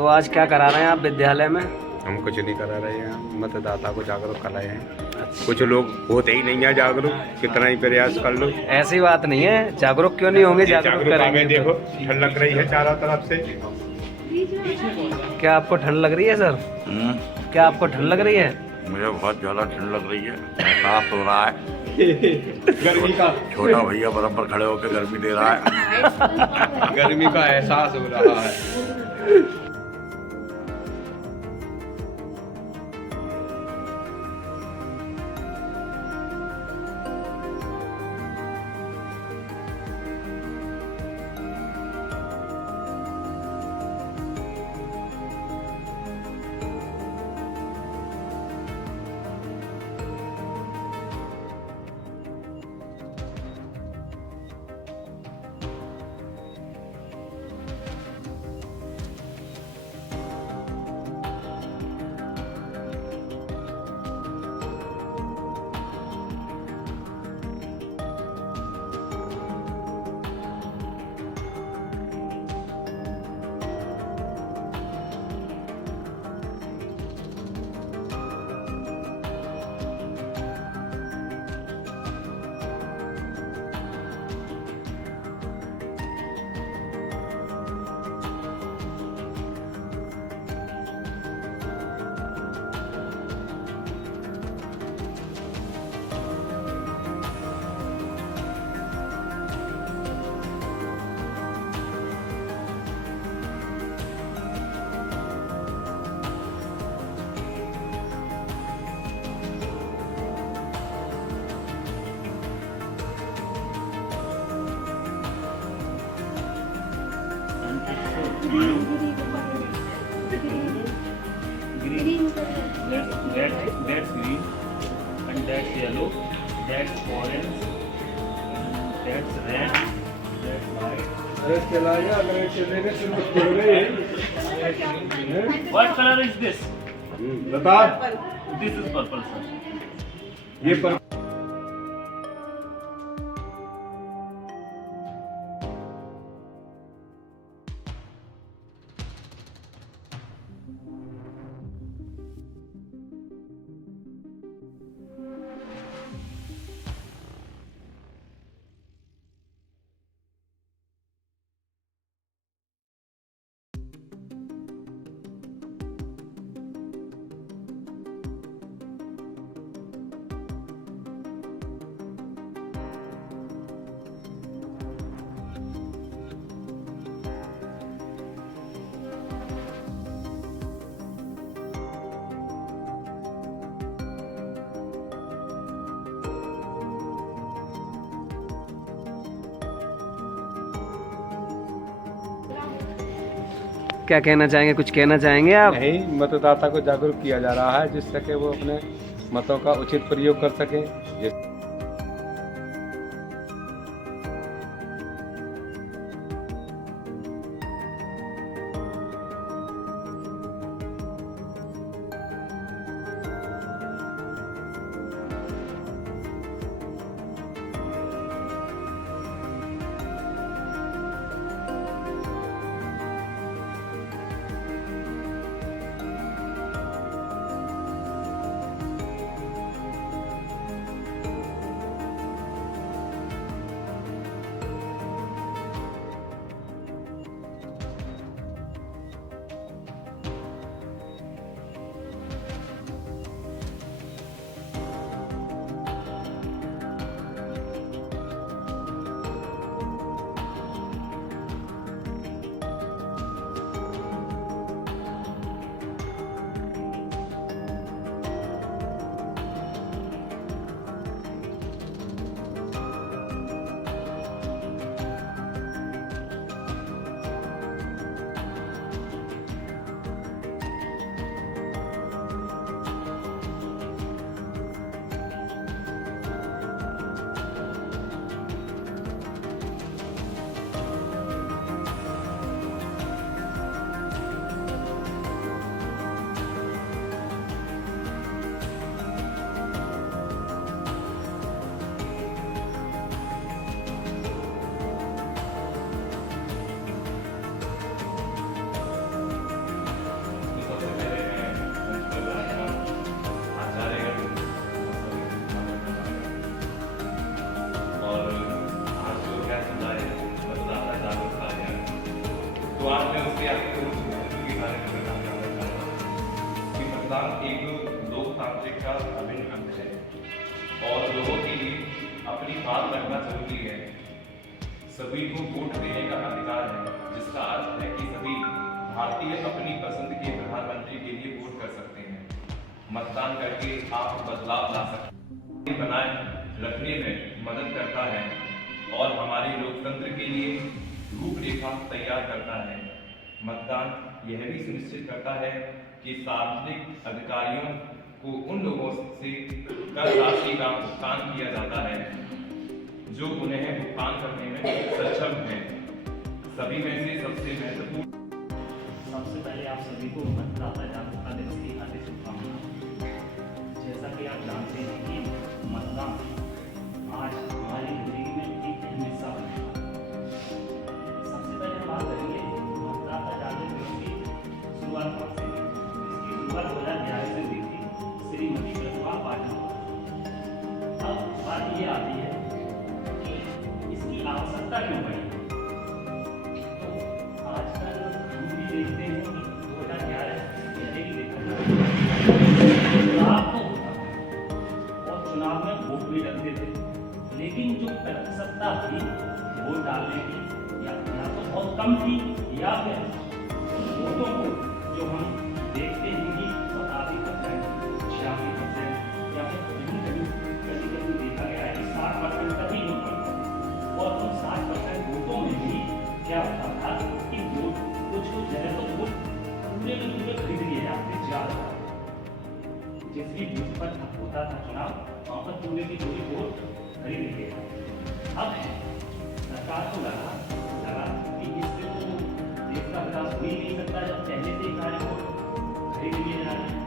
तो आज क्या करा रहे हैं आप विद्यालय में? हम कुछ नहीं करा रहे हैं, मतदाता को जागरूक कर रहे हैं। कुछ लोग होते ही नहीं है जागरूक, कितना ही प्रयास कर लो। ऐसी बात नहीं है, जागरूक क्यों नहीं होंगे? जागरूक करेंगे। देखो ठंड लग रही है चारों तरफ से। क्या आपको ठंड लग रही है सर? क्या आपको ठंड लग रही है? मुझे बहुत ज्यादा ठंड लग रही है, एहसास हो रहा है। गर्मी का छोटा भैया बराबर खड़े होकर गर्मी दे रहा है। गर्मी का एहसास हो रहा है। That's green, and that's yellow, that's orange, that's red, that's white. What color is this? बता। This is purple, sir. ये पर क्या कहना चाहेंगे? कुछ कहना चाहेंगे आप? नहीं, मतदाता को जागरूक किया जा रहा है जिससे कि वो अपने मतों का उचित प्रयोग कर सकें। होना जरूरी है। सभी को वोट देने का अधिकार है, जिसका अर्थ है कि सभी भारतीय अपनी पसंद के प्रधानमंत्री के लिए वोट कर सकते हैं। मतदान करके आप बदलाव ला सकते हैं, बनाए रखने में मदद करता है और हमारे लोकतंत्र के लिए रूपरेखा तैयार करता है। मतदान यह भी सुनिश्चित करता है कि सार्वजनिक अधिकारियों को उन लोगों से कर राशि का भुगतान किया जाता है जो उन्हें भुगतान करने में सक्षम हैं। सभी में से सबसे महत्वपूर्ण, सबसे पहले आप सभी को मतदाता जागरूकता दिवस की हार्दिक शुभकामनाएं। जैसा कि आप जानते हैं कि मतदान आज हमारी जिंदगी में एक अहम हिस्सा बन चुका है। सबसे पहले हम बात करेंगे मतदाता जागरूकता दिवस की शुरुआत कब से हुई। इसकी शुरुआत 2011 से हुई थी श्रीमती प्रतिभा पाटिल। अब बात ये आती है कि इसकी आवश्यकता क्यों पड़ी। तो आजकल हम भी देखते हैं कि 2011 पहले की देखा जाए चुनाव तो होता था और चुनाव में वोट भी लगते थे, लेकिन जो प्रतिशतता थी वोट डालने की या तो बहुत कम थी या फिर वोटों को जो हम देखते हैं कि 87%, 86% या फिर कभी देखा गया है कि 60% तक ही वोट पड़ता था। और उन 60% वोटों में भी क्या होता था कि वोट कुछ जगह तो वोट पूरे में पूरे खरीद लिए जाते ज़्यादा। जिस भी बूथ पर होता था चुनाव वहाँ पर पूरे की पूरी वोट खरीद लिए जाते। अब सरकार को लगा कि इससे तो देश का विकास हो ही नहीं सकता जब पहले से ही सारे वोट खरीद लिए जा रहे हैं।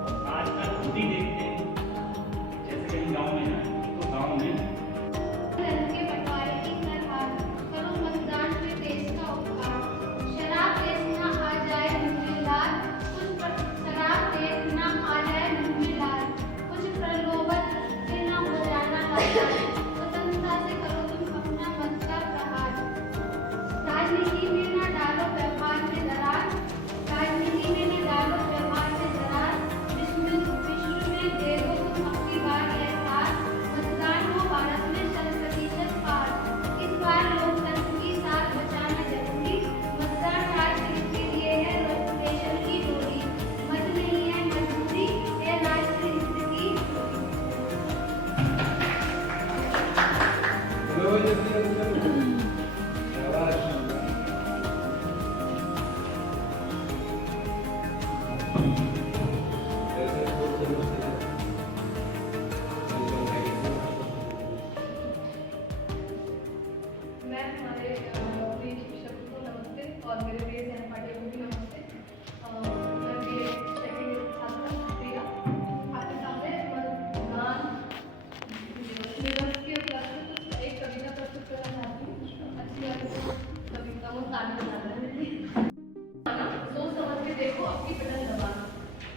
और आजकल खुद ही देखते हैं जैसे कहीं गाँव में जाए तो गाँव में के बंटवारे की सरकार करो मतदान में देश का उपहार। शराब देश ना आ जाए मुंह में लाल, शराब देश ना आ जाए मुंह में लाल, कुछ प्रलोभन से ना हो जाना लाचार। स्वतंत्रता से करो तुम अपना मत का प्रहार। राजनीति में ना डालो व्यवहार में दरार, राजनीति में ना डालो व्यवहार में दरार। विश्व में दे दो तुम अपनी बार एहसास। मतदान हो भारत में 100% पार। इस बार लोकतंत्र की साथ बचाना जरूरी। मतदान राष्ट्र के लिए है रेशन की डोरी। मत नहीं है मजबूरी, है राष्ट्र हित की मैं हमारे प्रिय शिक्षक को नमस्ते और मेरे प्रिय सहपाठियों को भी नमस्ते। मैं BA सेकंड ईयर छात्रा प्रिया आपके सामने मतदान दिवस के उपलक्ष्य में कुछ एक कविता प्रस्तुत करना चाहती हूँ। अच्छी बात है, कविता को ताली बजाना है। सोच समझ के देखो अपनी बटन दबाना,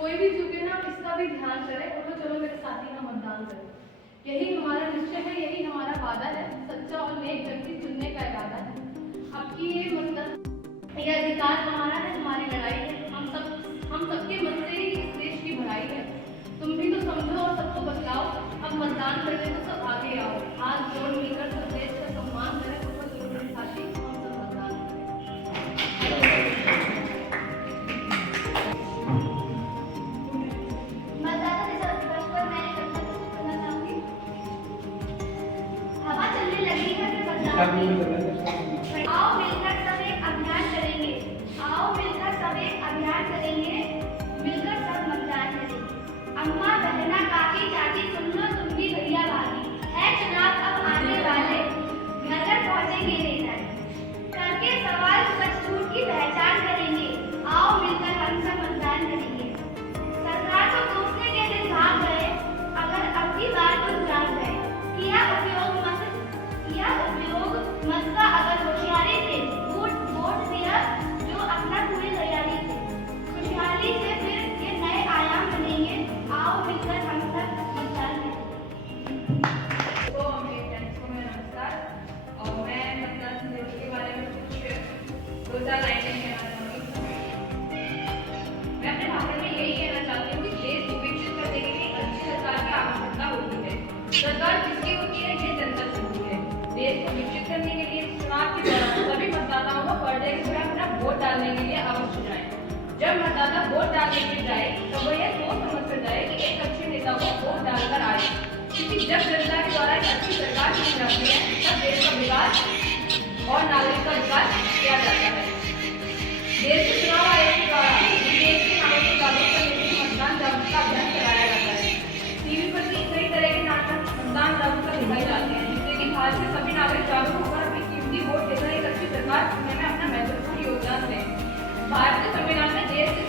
कोई भी चूके ना इसका भी ध्यान करे। बोलो चलो मेरे साथी का मतदान करें। यही हमारा निश्चय है, यही हमारा वादा है, सच्चा और नेक व्यक्ति चुनने का इरादा है। आपकी ये मतलब ये अधिकार हमारा है, हमारी लड़ाई है। हम सबके मत से ही इस देश की भलाई है। तुम भी तो समझो और सबको बतलाओ, अब मतदान करने तो सब आगे आओ। हाथ जोड़ मिलकर सब देश का सम्मान करें। ऊपर जोड़ मेरे साथी हम सब मतदान करें। मतदाता दिवस पर मैं एक कविता प्रस्तुत करना चाहूंगी। हवा चलने लगी है फिर बदलाव आओ मिलकर सब एक अभियान करेंगे। आओ मिलकर सब एक अभियान करेंगे, मिलकर सब मतदान करेंगे। अम्मा बहना काकी चाची सुन लो तुम भी भैया भाभी, है चुनाव अब आने वाले, घर घर पहुंचेंगे नेता करके सवाल सच झूठ की पहचान करेंगे। आओ मिलकर हम सब मतदान करेंगे। सरकार को दूसरे के दिन भाग गए, अगर अब की बार तुम जाग गए। किया उपयोग मत का अगर होशियारी से, वोट दिया जो अपना पूरी तैयारी से। खुशहाली से फिर ये नए आयाम बनेंगे। आओ मिलकर हम सब मतदान करेंगे। देश को विकसित करने के लिए चुनाव के दौरान सभी मतदाताओं को पर्दे की तरह अपना वोट डालने के लिए अवश्य जाएं। जब मतदाता वोट डालने के लिए जाए तो वो यह सोच समझ कर जाए कि एक अच्छे नेता को वोट डालकर आए, क्योंकि जब जनता के द्वारा एक अच्छी सरकार चुनी जाती है तब देश का विकास और नागरिक का विकास किया जाता है। देश के चुनाव आयोग के द्वारा देश के नागरिक को जागरूक करने के लिए मतदान जागरूकता अभियान चलाया जाता है। टीवी पर भी कई तरह के नाटक मतदान जागरूकता दिखाए जाते हैं, जिससे कि भारत के सभी नागरिक जागरूक होकर अपनी कीमती वोट देकर एक अच्छी सरकार चुनने में अपना महत्वपूर्ण योगदान दें। भारत के संविधान में देश के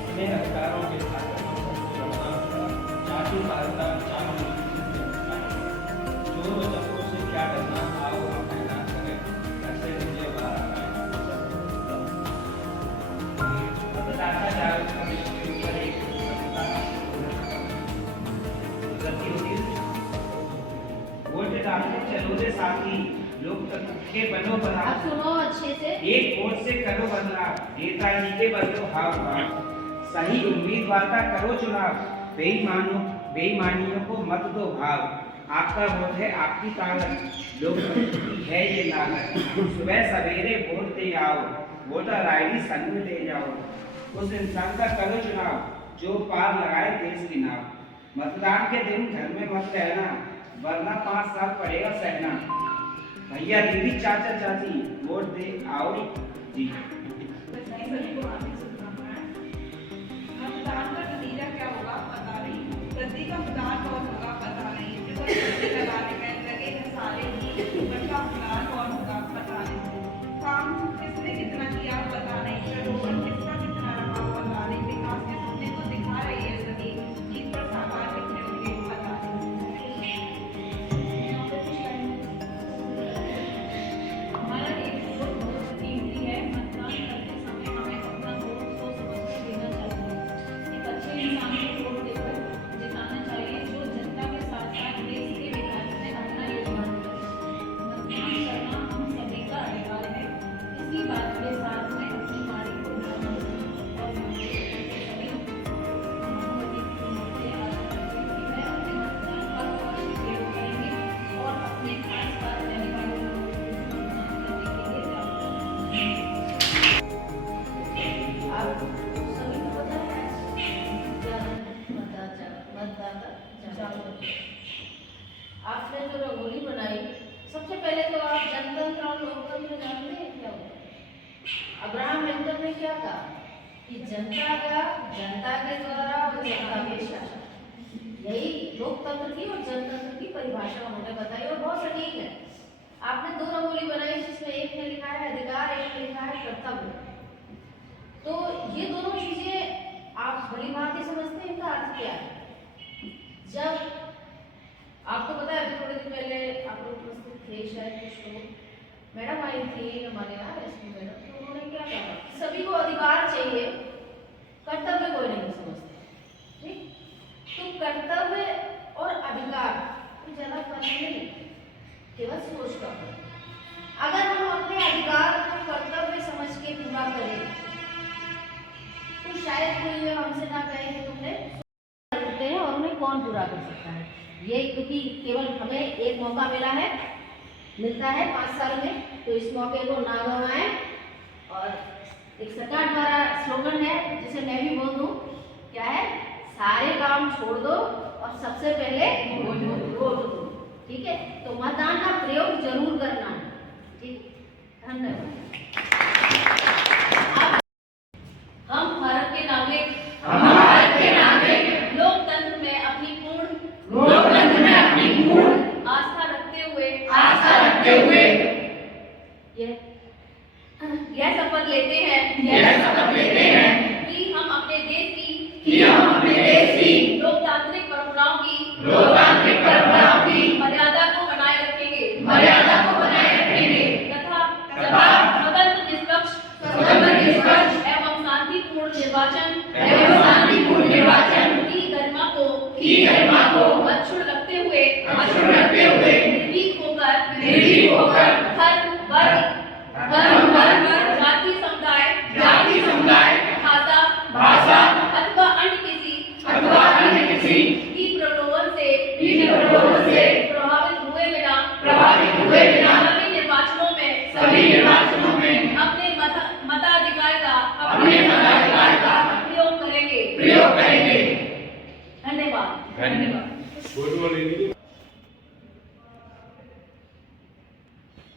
अपने अधिकारों के साथ जो बच्चों से क्या करना आओ हम ऐलान करें, ऐसे मुझे मतदाता जागरूकता के ऊपर एक वोट डालने चलो रे साथी, लोकतंत्र के बनो बना। आप सुनो अच्छे से। एक वोट से करो बदलाव, नेताजी के बदलो हाव भाव, सही उम्मीदवार का करो चुनाव, बेईमानियों को मत दो भाव। आपका वोट है आपकी ताकत, लोकतंत्र की है ये लागत। सुबह सवेरे वोट दे आओ, वोटर आईडी संग में ले जाओ। उस इंसान का करो चुनाव जो पार लगाए देश की नाव। मतदान के दिन घर में मत रहना, वरना 5 साल पड़ेगा सहना। भैया दीदी चाचा चाची वोट दे आओ जी। मतदान का नतीजा क्या होगा पता नहीं, गद्दी का मतदान कौन होगा पता नहीं, लगाने में लगे हैं सारे ही, बच्चा मतदान कौन होगा पता नहीं, काम किसने कितना किया पता नहीं, प्रलोभन किसका कितना रहा पता नहीं, विकास के सपने को दिखा रही है सभी, जीत पर साकार कितने होंगे पता नहीं। हमारा एक वोट बहुत कीमती है। मतदान करते समय हमें अपना वोट सोच समझ कर देना चाहिए। एक अच्छे इंसान को वोट देकर जिताना चाहिए जो जनता के साथ साथ देश के विकास में अपना योगदान करे। मतदान करना हम सभी का अधिकार है। इसी बात के साथ में अपनी पार्टी को और अपने आसपास रहने वाले आप सभी को पता है मतदाता जागरूकता। आपने जो रंगोली बनाई, सबसे पहले तो आप जनतंत्र और लोकतंत्र जानते हैं क्या होता है? अब्राहम लिंकन ने क्या कहा कि जनता के द्वारा और जनता के शासन, यही लोकतंत्र की और जनतंत्र की परिभाषा उन्होंने बताई और बहुत सटीक है। आपने 2 रंगोली बनाई जिसमें एक में लिखा है अधिकार, एक में लिखा है कर्तव्य। तो ये दोनों चीजें आप भली भांति समझते हैं इनका अर्थ क्या है? जब आपको पता है अभी थोड़े दिन पहले आप लोग उपस्थित थे शायद कुछ लोग, मैडम आई थी हमारे यहाँ एसपी मैडम, तो उन्होंने क्या कहा सभी को अधिकार चाहिए, कर्तव्य कोई नहीं समझता। ठीक, तो कर्तव्य और अधिकार कोई ज्यादा फर्क नहीं, केवल सोच का। अगर हम अपने अधिकार को कर्तव्य समझ के पूरा करें तो शायद कोई ये हमसे ना कहे कि तुमने करते हैं और उन्हें कौन पूरा कर सकता है। ये क्योंकि केवल हमें एक मौका मिलता है 5 साल में, तो इस मौके को ना गंवाएं। और एक सरकार द्वारा स्लोगन है जिसे मैं भी बोल दूं, क्या है? सारे काम छोड़ दो और सबसे पहले वोट दो। ठीक है, तो मतदान का प्रयोग जरूर करना है। ठीक, धन्यवाद। हम भारत के नागरिक लोकतंत्र में अपनी पूर्ण आस्था रखते हुए यह शपथ लेते हैं कि हम अपने देश की लोकतांत्रिक परंपराओं की मर्यादा को बनाए रखेंगे तथा स्वतंत्र निष्पक्ष एवं शांतिपूर्ण निर्वाचन की गरिमा को अक्षुण्ण रखते हुए निर्भीक होकर हर वर्ग जाति समुदाय भाषा अथवा अन्य किसी की धन्यवाद।